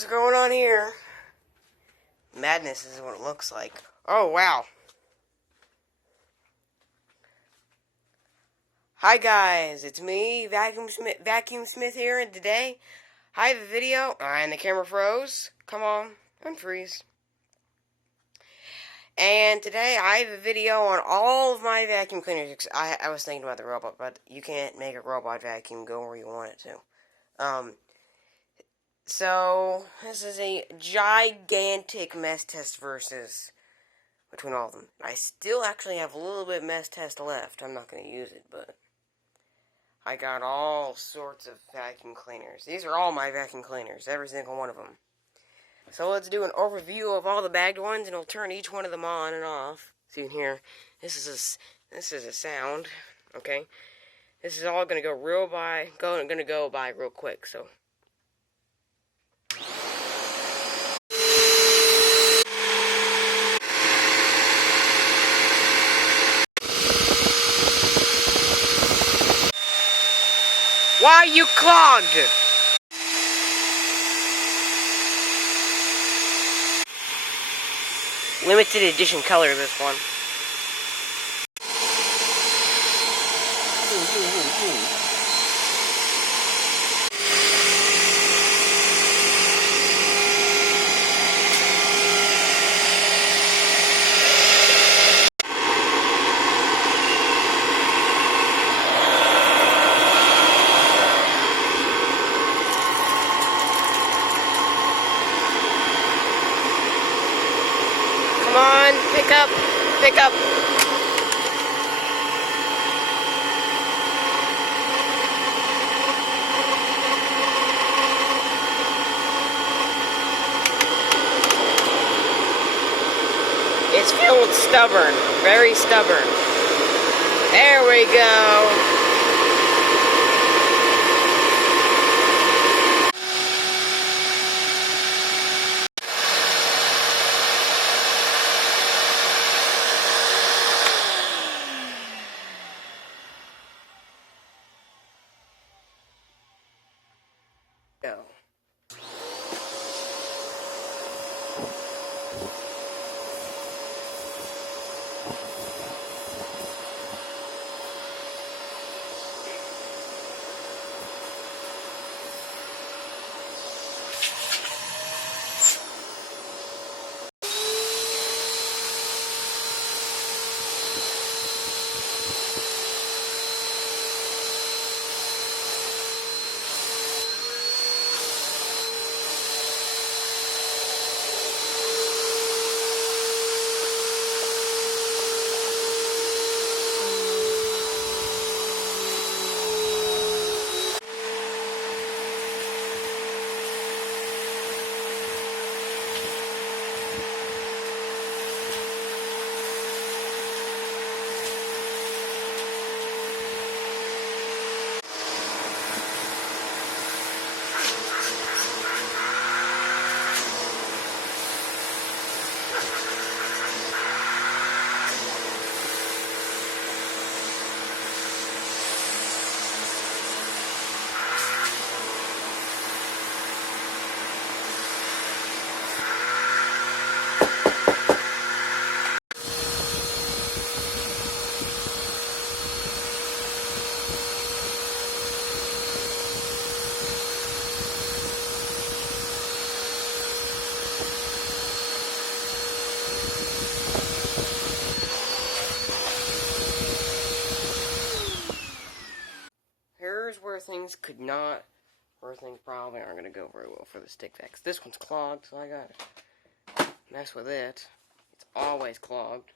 what's going on here? Madness is what it looks like. Oh, wow. Hi guys, it's me, Vacuum Smith here, and today I have a video, and the camera froze. Come on, unfreeze. And today I have a video on all of my vacuum cleaners. I was thinking about the robot, but you can't make a robot vacuum go where you want it to. So this is a gigantic mess test versus between all of them. I still actually have a little bit of mess test left. I'm not going to use it, but I got all sorts of vacuum cleaners. These are all my vacuum cleaners, every single one of them. So let's do an overview of all the bagged ones, and I'll turn each one of them on and off. So you can hear, this is a sound, okay? This is all going to go by real quick, so. Why are you clogged? Limited edition color, this one. Come on, pick up, pick up. It's feeling stubborn, very stubborn. There we go. Go. Where things probably aren't going to go very well for the stick vacs. This one's clogged, so I gotta mess with it. It's always clogged.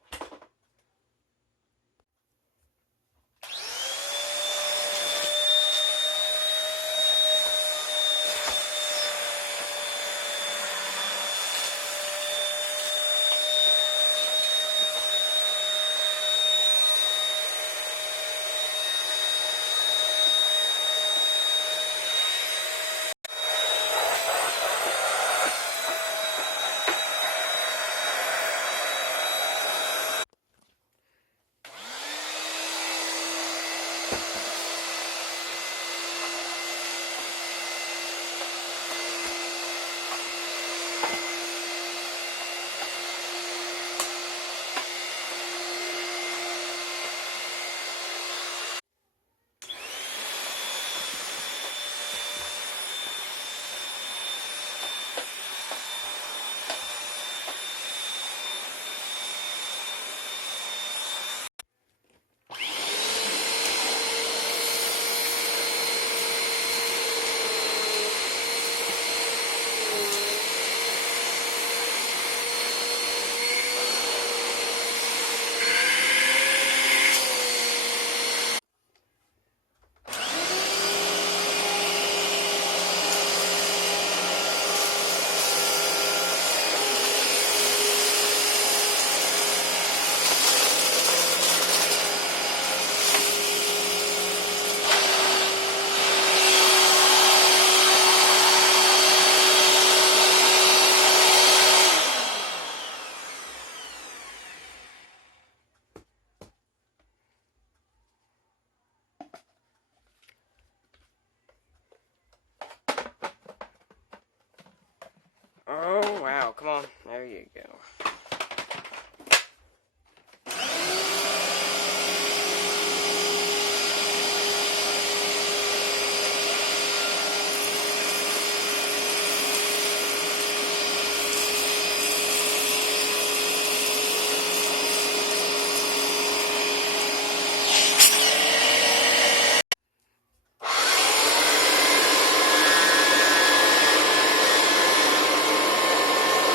Oh, wow. Come on. There you go.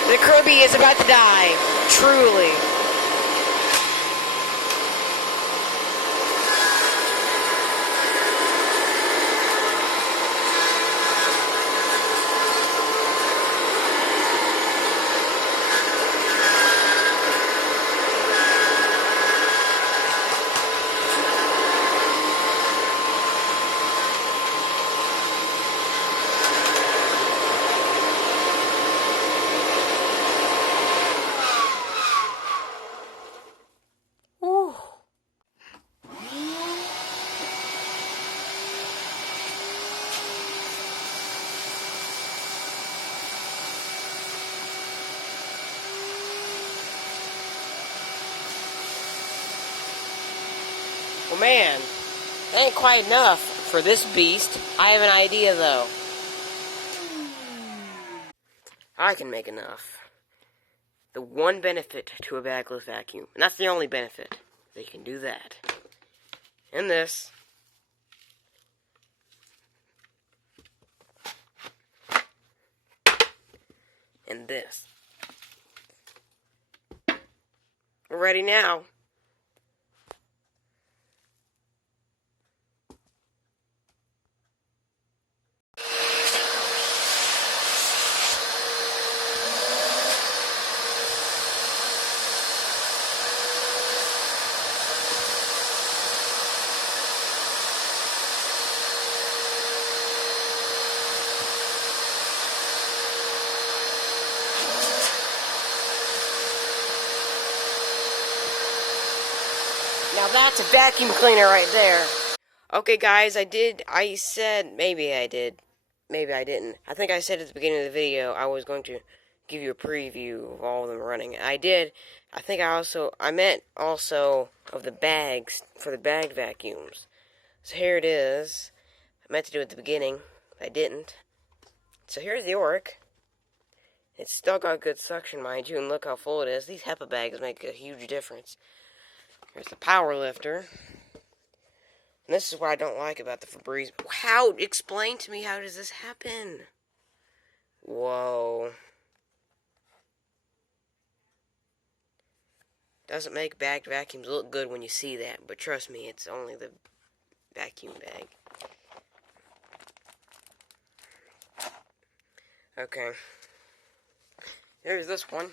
The Kirby is about to die. Truly. Whew. Well, man, that ain't quite enough for this beast. I have an idea, though. I can make enough. The one benefit to a bagless vacuum, and that's the only benefit, they can do that. And this. And this. We're ready now. Now that's a vacuum cleaner right there. Okay, guys, I said, maybe I did. Maybe I didn't. I think I said at the beginning of the video I was going to give you a preview of all of them running. I did. I meant also of the bags for the bag vacuums. So here it is. I meant to do it at the beginning. I didn't. So here's the Oric. It's still got good suction, mind you, and look how full it is. These HEPA bags make a huge difference. Here's the power lifter. And this is what I don't like about the Febreze. How? Explain to me, how does this happen? Whoa. Doesn't make bagged vacuums look good when you see that, but trust me, it's only the vacuum bag. Okay. There's this one.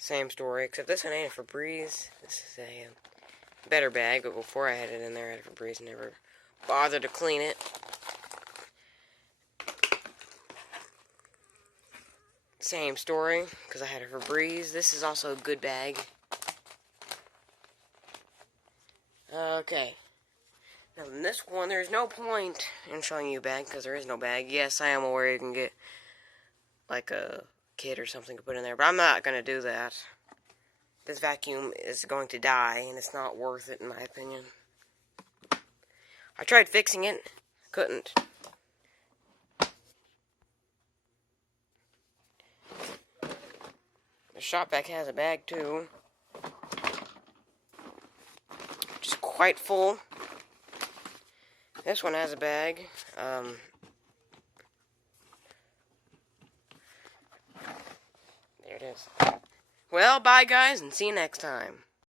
Same story, except this one ain't a Febreze. This is a better bag, but before I had it in there, I had a Febreze, never bothered to clean it. Same story, because I had a Febreze. This is also a good bag. Okay. Now, in this one, there's no point in showing you a bag, because there is no bag. Yes, I am aware you can get, like, a kit or something to put in there, but I'm not going to do that. This vacuum is going to die, and it's not worth it, in my opinion. I tried fixing it. Couldn't. The shop vac has a bag, too. Which is quite full. This one has a bag. There it is. Well, bye, guys, and see you next time.